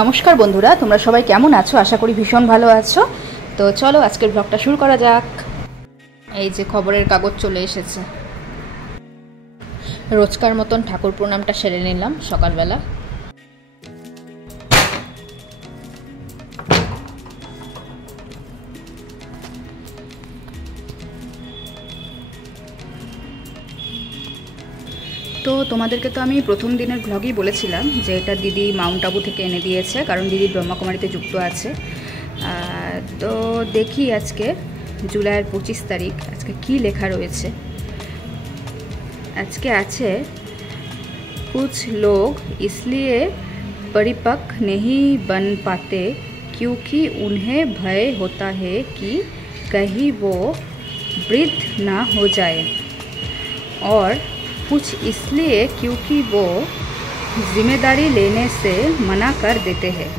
নমস্কার বন্ধুরা, তোমরা সবাই কেমন আছো? আশা করি ভীষণ ভালো আছো। তো চলো আজকের ব্লগটা শুরু করা যাক। এই যে খবরের কাগজ চলে এসেছে। রোজকার মতন ঠাকুর প্রণামটা সেরে নিলাম সকালবেলা। তো তোমাদেরকে তো আমি প্রথম দিনের ব্লগেই বলেছিলাম যে এটা দিদি মাউন্ট আবু থেকে এনে দিয়েছে, কারণ দিদি ব্রহ্মকুমারীতে যুক্ত আছে। তো দেখি আজকে জুলাইয়ের 25 তারিখ আজকে কি লেখা রয়েছে। আজকে আছে कुछ लोग इसलिए परिपक्व नहीं बन पाते क्योंकि उन्हें भय होता है कि कहीं वो वृद्ध ना हो जाए, और कुछ इसलिए क्योंकि वो जिम्मेदारी लेने से मना कर देते हैं।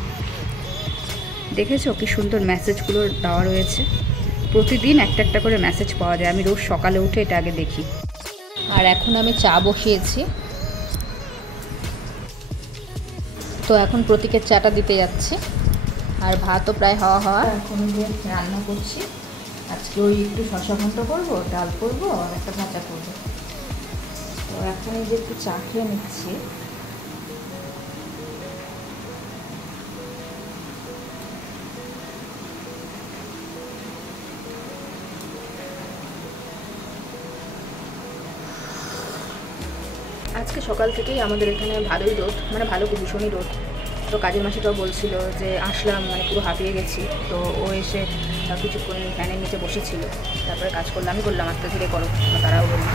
দেখেছো কি সুন্দর মেসেজগুলো দেওয়া রয়েছে। প্রতিদিন একটা একটা করে মেসেজ পাওয়া যায়। আমি রোজ সকালে উঠে এটা আগে দেখি। আর এখন আমি চা বসিয়েছি, তো এখন প্রতীকের চাটা দিতে যাচ্ছি। আর ভাতও প্রায় হওয়া এখন যে রান্না করছি। আজকে ওই একটু শসা ঘন্ট করবো, ডাল করবো আর একটা ভাজা করবো। তো এখন এই যে একটু চা খেয়ে নিচ্ছি। আজকে সকাল থেকেই আমাদের এখানে ভালোই রোদ, মানে ভালো কি ভীষণই রোদ। তো কাজের মাসিটাও বলছিল যে আসলাম, মানে পুরো হাঁপিয়ে গেছি। তো ও এসে কিছুক্ষণ ফ্যানের নিচে বসেছিল, তারপরে কাজ করলাম। আমি বললাম আস্তে ধীরে করো, তারাও বলল,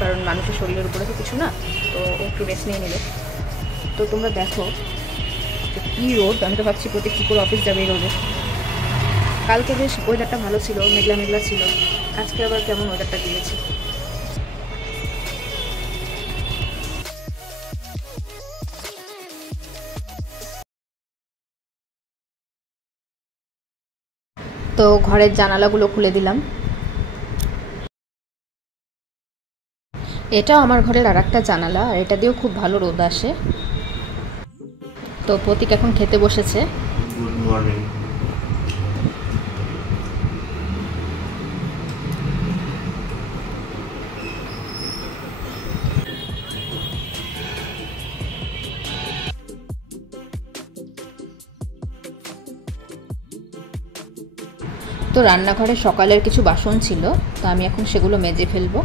কারণ মানুষের শরীরের উপরে তো কিছু না। তো ও একটু রেস্ট নিয়ে নিল। তো তোমরা দেখো যে কী রোদ। আমি তো ভাবছি প্রতি কী করে অফিস যাবে এই রোদে। কালকে বেশ ওয়েদারটা ভালো ছিল, মেঘলা মেঘলা ছিল। আজকে আবার কেমন ওয়েদারটা দিয়েছে। তো ঘরের জানালাগুলো খুলে দিলাম। এটাও আমার ঘরের আর একটা জানালা, আর এটা দিয়েও খুব ভালো রোদ আসে। তো প্রতীক এখন খেতে বসেছে। Good morning. তো রান্নাঘরে সকালের কিছু বাসন ছিল, তো আমি এখন সেগুলো মেজে ফেলবো।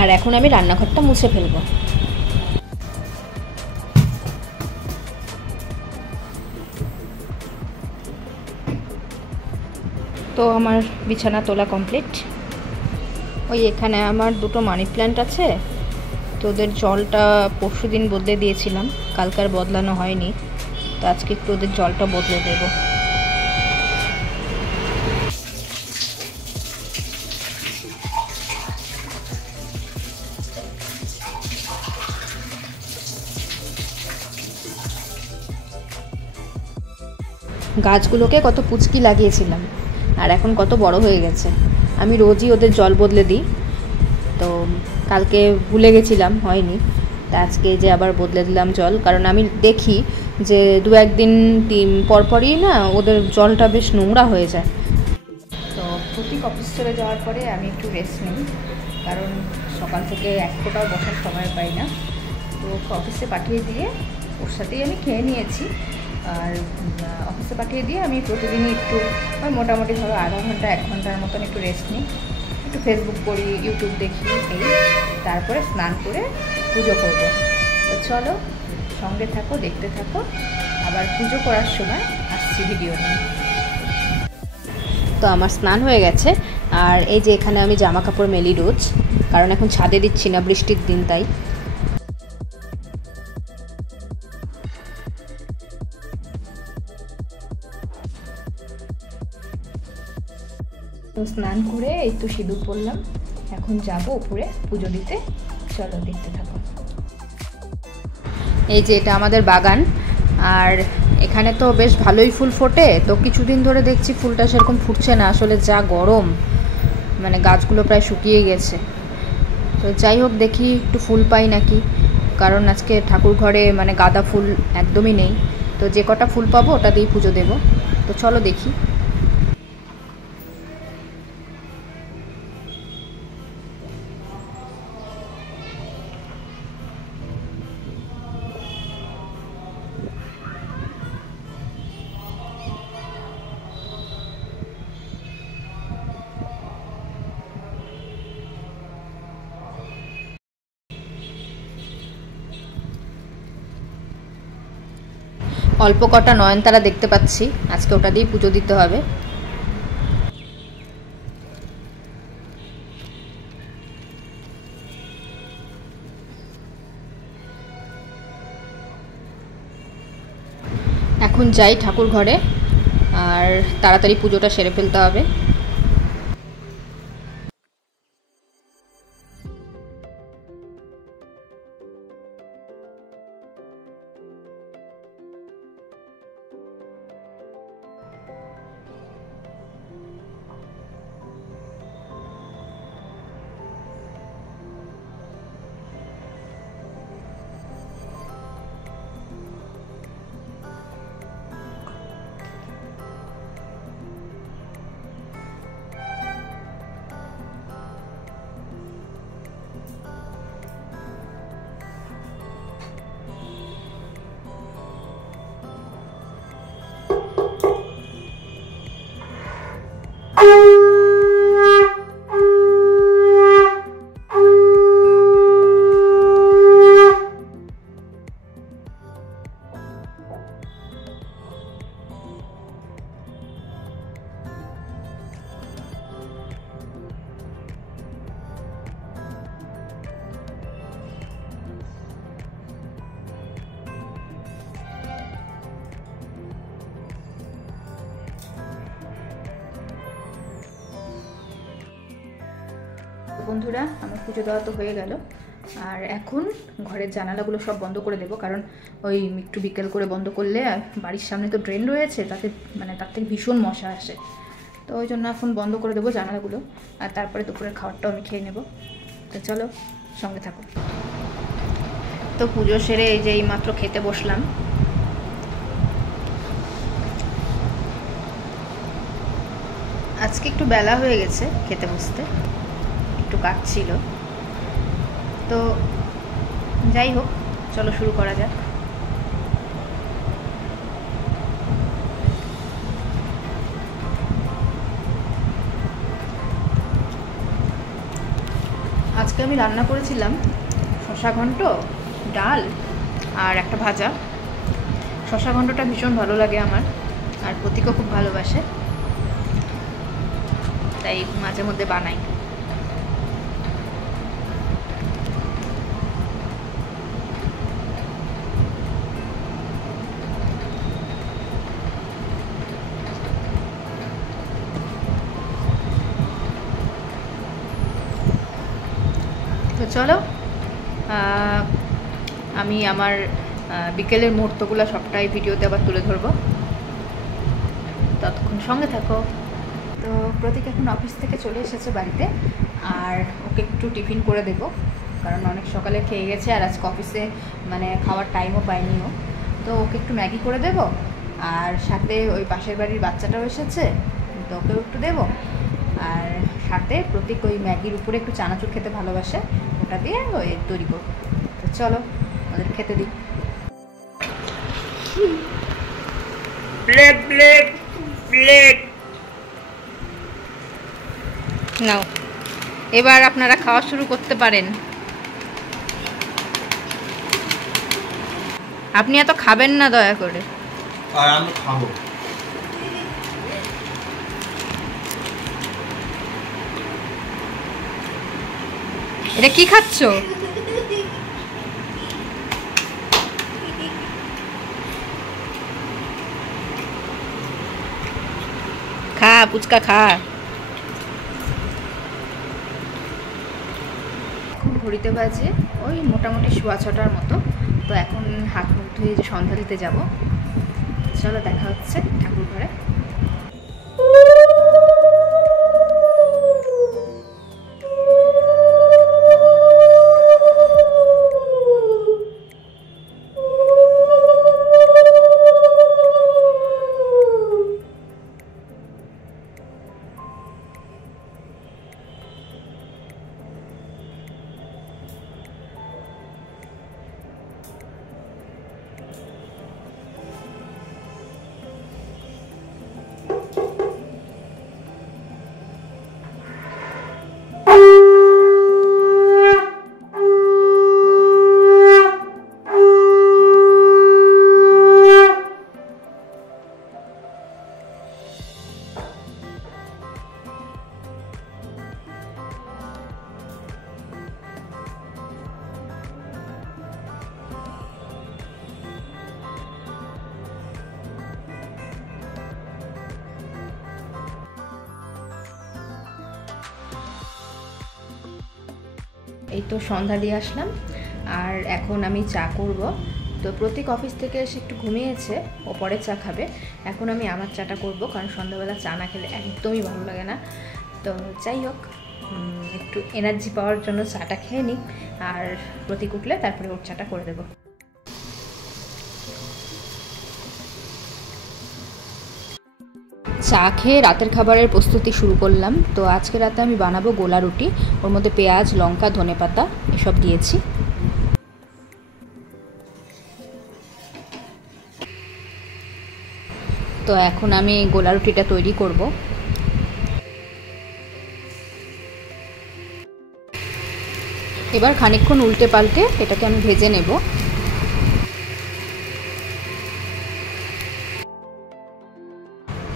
আর এখন আমি রান্নাঘরটা মুছে ফেলবো। তো আমার বিছানা তোলা কমপ্লিট। ওই এখানে আমার দুটো মানি প্ল্যান্ট আছে, তো ওদের জলটা পরশু দিন বদলে দিয়েছিলাম, কালকে আর বদলানো হয়নি। তো আজকে একটু ওদের জলটা বদলে দেব। গাছগুলোকে কত পুচকি লাগিয়েছিলাম, আর এখন কত বড় হয়ে গেছে। আমি রোজই ওদের জল বদলে দিই। তো কালকে ভুলে গেছিলাম, হয়নি। তা আজকে যে আবার বদলে দিলাম জল, কারণ আমি দেখি যে দু একদিন পরপরই না ওদের জলটা বেশ নোংরা হয়ে যায়। তো প্রতীক অফিস চলে যাওয়ার পরে আমি একটু রেস্ট নিই, কারণ সকাল থেকে এক ফোঁটাও বসার সময় পাই না। তো অফিসে পাঠিয়ে দিয়ে ওর সাথেই আমি খেয়ে নিয়েছি। আর অফিসে পাঠিয়ে দিয়ে আমি প্রতিদিনই একটু মোটামুটি ধরো আধা ঘন্টা 1 ঘন্টার মতন একটু রেস্ট নিই, একটু ফেসবুক পড়ি, ইউটিউব দেখি, এই তারপরে স্নান করে পুজো করব। তো চলো সঙ্গে থাকো, দেখতে থাকো। আবার পুজো করার সময় আসছি ভিডিও নিয়ে। তো আমার স্নান হয়ে গেছে, আর এই যে এখানে আমি জামা কাপড় মেলি রোজ, কারণ এখন ছাদে দিচ্ছি না, বৃষ্টির দিন তাই। তো স্নান করে এই তো সিঁদুর পরলাম, এখন যাব উপরে পুজো দিতে। চলো দেখতে থাকো। এই যে এটা আমাদের বাগান, আর এখানে তো বেশ ভালোই ফুল ফোটে। তো কিছুদিন ধরে দেখছি ফুলটা সেরকম ফুটছে না, আসলে যা গরম। মানে গাছগুলো প্রায় শুকিয়ে গেছে। তো যাই হোক, দেখি একটু ফুল পাই নাকি, কারণ আজকে ঠাকুর ঘরে মানে গাঁদা ফুল একদমই নেই। তো যে কটা ফুল পাবো ওটা দিয়েই পুজো দেবো। তো চলো দেখি। অল্প কটা নয়নতারা দেখতে পাচ্ছি, আজকে ওটা দিয়েই পুজো দিতে হবে। এখন যাই ঠাকুর ঘরে, আর তাড়াতাড়ি পুজোটা সেরে ফেলতে হবে। বন্ধুরা, আমার পুজো দেওয়া তো হয়ে গেল, আর এখন ঘরের জানালাগুলো সব বন্ধ করে দেবো, কারণ ওই একটু বিকেল করে বন্ধ করলে বাড়ির সামনে তো ড্রেন রয়েছে, তাতে মানে তার থেকে ভীষণ মশা আসে। তো ওই জন্য এখন বন্ধ করে দেবো জানালাগুলো, আর তারপরে দুপুরের খাবারটাও আমি খেয়ে নেব। তো চলো সঙ্গে থাকো। তো পুজো সেরে এই যে এইমাত্র খেতে বসলাম। আজকে একটু বেলা হয়ে গেছে খেতে বসতে, একটু কাজ ছিল। তো যাই হোক, চলো শুরু করা যাক। আজকে আমি রান্না করেছিলাম শশা ঘন্ট, ডাল আর একটা ভাজা। শশা ঘন্টটা ভীষণ ভালো লাগে আমার, আর প্রতীকও খুব ভালোবাসে, তাই মাঝে মধ্যে বানাই। তো চলো, আমি আমার বিকেলের মুহূর্তগুলো সবটাই ভিডিওতে আবার তুলে ধরবো, ততক্ষণ সঙ্গে থাকো। তো প্রতীক এখন অফিস থেকে চলে এসেছে বাড়িতে, আর ওকে একটু টিফিন করে দেব, কারণ অনেক সকালে খেয়ে গেছে, আর আজকে অফিসে মানে খাওয়ার টাইমও পাইনি ও। তো ওকে একটু ম্যাগি করে দেব, আর সাথে ওই পাশের বাড়ির বাচ্চাটাও এসেছে, তো ওকেও একটু দেবো। আর সাথে প্রতীক ওই ম্যাগির উপরে একটু চানাচুর খেতে ভালোবাসে, ওটা দিয়ে ওই তৈরি করবো। তো চলো ওদের খেতে দিই। প্লেট প্লেট প্লেট নাও, এবার আপনারা খাওয়া শুরু করতে পারেন। আপনি এত খাবেন না দয়া করে। আর আমি খাবো। এটা কি খাচ্ছ? খা পুচকা খা। এখন ঘড়িতে বাজে ওই মোটামুটি 6:15 মতো। তো এখন হাত মুখ ধুয়ে যে সন্ধ্যা দিতে যাবো। চলো দেখা হচ্ছে ঠাকুর ঘরে। এই তো সন্ধ্যা দিয়ে আসলাম, আর এখন আমি চা করব। তো প্রতীক অফিস থেকে এসে একটু ঘুমিয়েছে, ও পরে চা খাবে। এখন আমি আমার চাটা করব, কারণ সন্ধ্যাবেলা চা না খেলে একদমই ভালো লাগে না। তো যাই হোক, একটু এনার্জি পাওয়ার জন্য চাটা খেয়ে নিই, আর প্রতীক উঠলে তারপরে ওর চাটা করে দেবো। চা খেয়ে রাতের খাবারের প্রস্তুতি শুরু করলাম। তো আজকে রাতে আমি বানাবো গোলা রুটি, ওর মধ্যে পেঁয়াজ, লঙ্কা, ধনেপাতা এসব দিয়েছি। তো এখন আমি গোলা রুটিটা তৈরি করব। এবার খানিকক্ষণ উল্টে পাল্টে এটাকে আমি ভেজে নেব।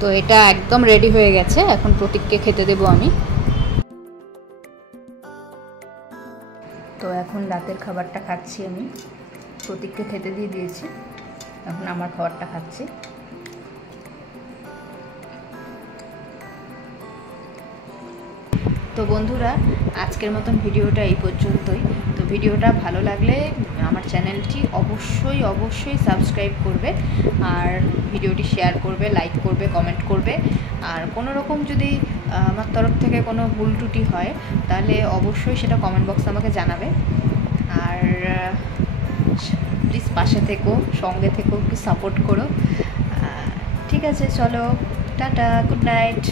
তো এটা একদম রেডি হয়ে গেছে, এখন প্রতীককে খেতে দেব আমি। তো এখন রাতের খাবারটা খাচ্ছি আমি, প্রতীককে খেতে দিয়ে দিয়েছি, এখন আমার খাবারটা খাচ্ছি। তো বন্ধুরা, আজকের মতন ভিডিওটা এই পর্যন্তই। তো ভিডিওটা ভালো লাগলে আমার চ্যানেলটি অবশ্যই সাবস্ক্রাইব করবে, আর ভিডিওটি শেয়ার করবে, লাইক করবে, কমেন্ট করবে। আর কোনো রকম যদি আমার তরফ থেকে কোনো ভুল ত্রুটি হয়, তাহলে অবশ্যই সেটা কমেন্ট বক্সে আমাকে জানাবে। আর প্লিজ পাশে থেকো, সঙ্গে থেকো, একটু সাপোর্ট করো। ঠিক আছে, চলো, টাটা, গুড নাইট।